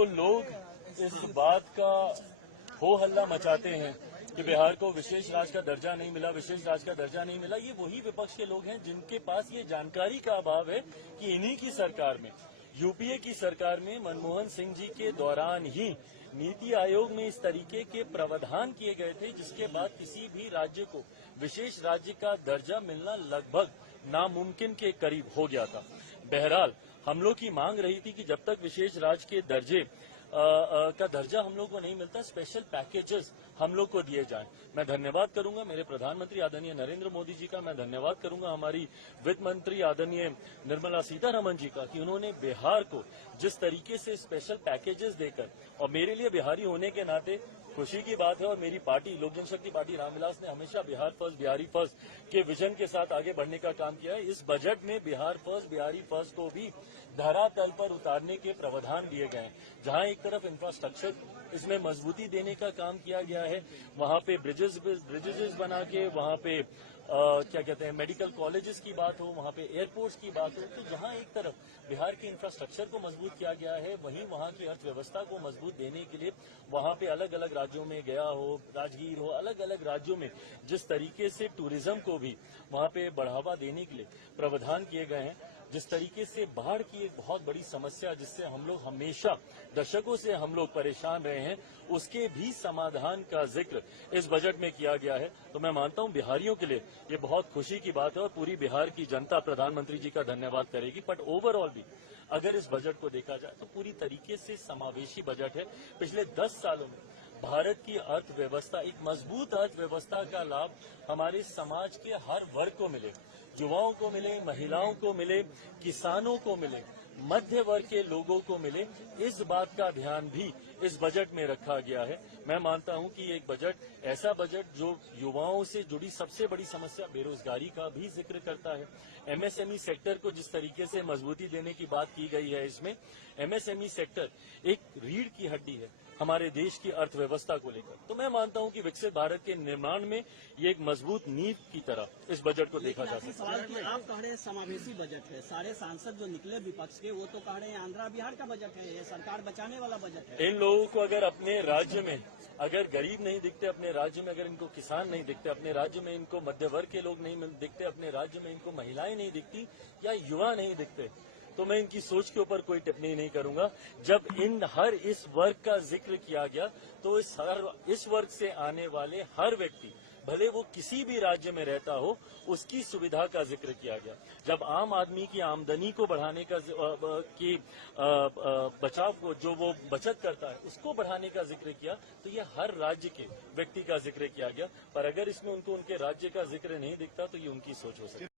तो लोग इस बात का हो हल्ला मचाते हैं कि बिहार को विशेष राज्य का दर्जा नहीं मिला, विशेष राज्य का दर्जा नहीं मिला। ये वही विपक्ष के लोग हैं जिनके पास ये जानकारी का अभाव है कि इन्हीं की सरकार में, यूपीए की सरकार में मनमोहन सिंह जी के दौरान ही नीति आयोग में इस तरीके के प्रावधान किए गए थे जिसके बाद किसी भी राज्य को विशेष राज्य का दर्जा मिलना लगभग नामुमकिन के करीब हो गया था। बहरहाल हम लोग की मांग रही थी कि जब तक विशेष राज्य के दर्जे का दर्जा हम लोग को नहीं मिलता, स्पेशल पैकेजेस हम लोग को दिए जाएं। मैं धन्यवाद करूंगा मेरे प्रधानमंत्री आदरणीय नरेंद्र मोदी जी का, मैं धन्यवाद करूंगा हमारी वित्त मंत्री आदरणीय निर्मला सीतारमण जी का कि उन्होंने बिहार को जिस तरीके से स्पेशल पैकेजेस देकर, और मेरे लिए बिहारी होने के नाते खुशी की बात है, और मेरी पार्टी लोक जनशक्ति पार्टी रामविलास ने हमेशा बिहार फर्स्ट बिहारी फर्स्ट के विजन के साथ आगे बढ़ने का काम किया है। इस बजट में बिहार फर्स्ट बिहारी फर्स्ट को भी धरातल पर उतारने के प्रावधान दिए गए हैं। जहां एक तरफ इंफ्रास्ट्रक्चर इसमें मजबूती देने का काम किया गया है, वहां पे ब्रिजेस बना के, वहां पे क्या कहते हैं मेडिकल कॉलेजेस की बात हो, वहां पे एयरपोर्ट्स की बात हो, तो जहां एक तरफ बिहार के इंफ्रास्ट्रक्चर को मजबूत किया गया है, वहीं वहां की अर्थव्यवस्था को मजबूत देने के लिए वहां पे अलग अलग राज्यों में गया हो, राजगीर हो, अलग अलग राज्यों में जिस तरीके से टूरिज्म को भी वहां पे बढ़ावा देने के लिए प्रावधान किए गए हैं, जिस तरीके से बाढ़ की एक बहुत बड़ी समस्या जिससे हम लोग हमेशा दशकों से हम लोग परेशान रहे हैं, उसके भी समाधान का जिक्र इस बजट में किया गया है। तो मैं मानता हूं बिहारियों के लिए ये बहुत खुशी की बात है और पूरी बिहार की जनता प्रधानमंत्री जी का धन्यवाद करेगी। बट ओवरऑल भी अगर इस बजट को देखा जाए तो पूरी तरीके से समावेशी बजट है। पिछले 10 सालों में भारत की अर्थव्यवस्था, एक मजबूत अर्थव्यवस्था का लाभ हमारे समाज के हर वर्ग को मिले, युवाओं को मिले, महिलाओं को मिले, किसानों को मिले, मध्य वर्ग के लोगों को मिले, इस बात का ध्यान भी इस बजट में रखा गया है। मैं मानता हूं कि एक बजट ऐसा बजट जो युवाओं से जुड़ी सबसे बड़ी समस्या बेरोजगारी का भी जिक्र करता है। एमएसएमई सेक्टर को जिस तरीके से मजबूती देने की बात की गई है, इसमें एमएसएमई सेक्टर एक रीढ़ की हड्डी है हमारे देश की अर्थव्यवस्था को लेकर। तो मैं मानता हूं कि विकसित भारत के निर्माण में ये एक मजबूत नींव की तरह इस बजट को देखा जा सकता है। आप कह रहे हैं समावेशी बजट है, सारे सांसद जो निकले विपक्ष के वो तो कह रहे हैं आंध्रा बिहार का बजट है, ये सरकार बचाने वाला बजट है। इन लोगों को अगर अपने राज्य में अगर गरीब नहीं दिखते, अपने राज्य में अगर इनको किसान नहीं दिखते, अपने राज्य में इनको मध्य वर्ग के लोग नहीं दिखते, अपने राज्य में इनको महिलाएं नहीं दिखती या युवा नहीं दिखते, तो मैं इनकी सोच के ऊपर कोई टिप्पणी नहीं करूंगा। जब इस वर्ग का जिक्र किया गया तो इस वर्ग से आने वाले हर व्यक्ति, भले वो किसी भी राज्य में रहता हो, उसकी सुविधा का जिक्र किया गया। जब आम आदमी की आमदनी को बढ़ाने का बचाव को जो वो बचत करता है उसको बढ़ाने का जिक्र किया, तो ये हर राज्य के व्यक्ति का जिक्र किया गया। पर अगर इसमें उनको उनके राज्य का जिक्र नहीं दिखता तो ये उनकी सोच हो सकती है।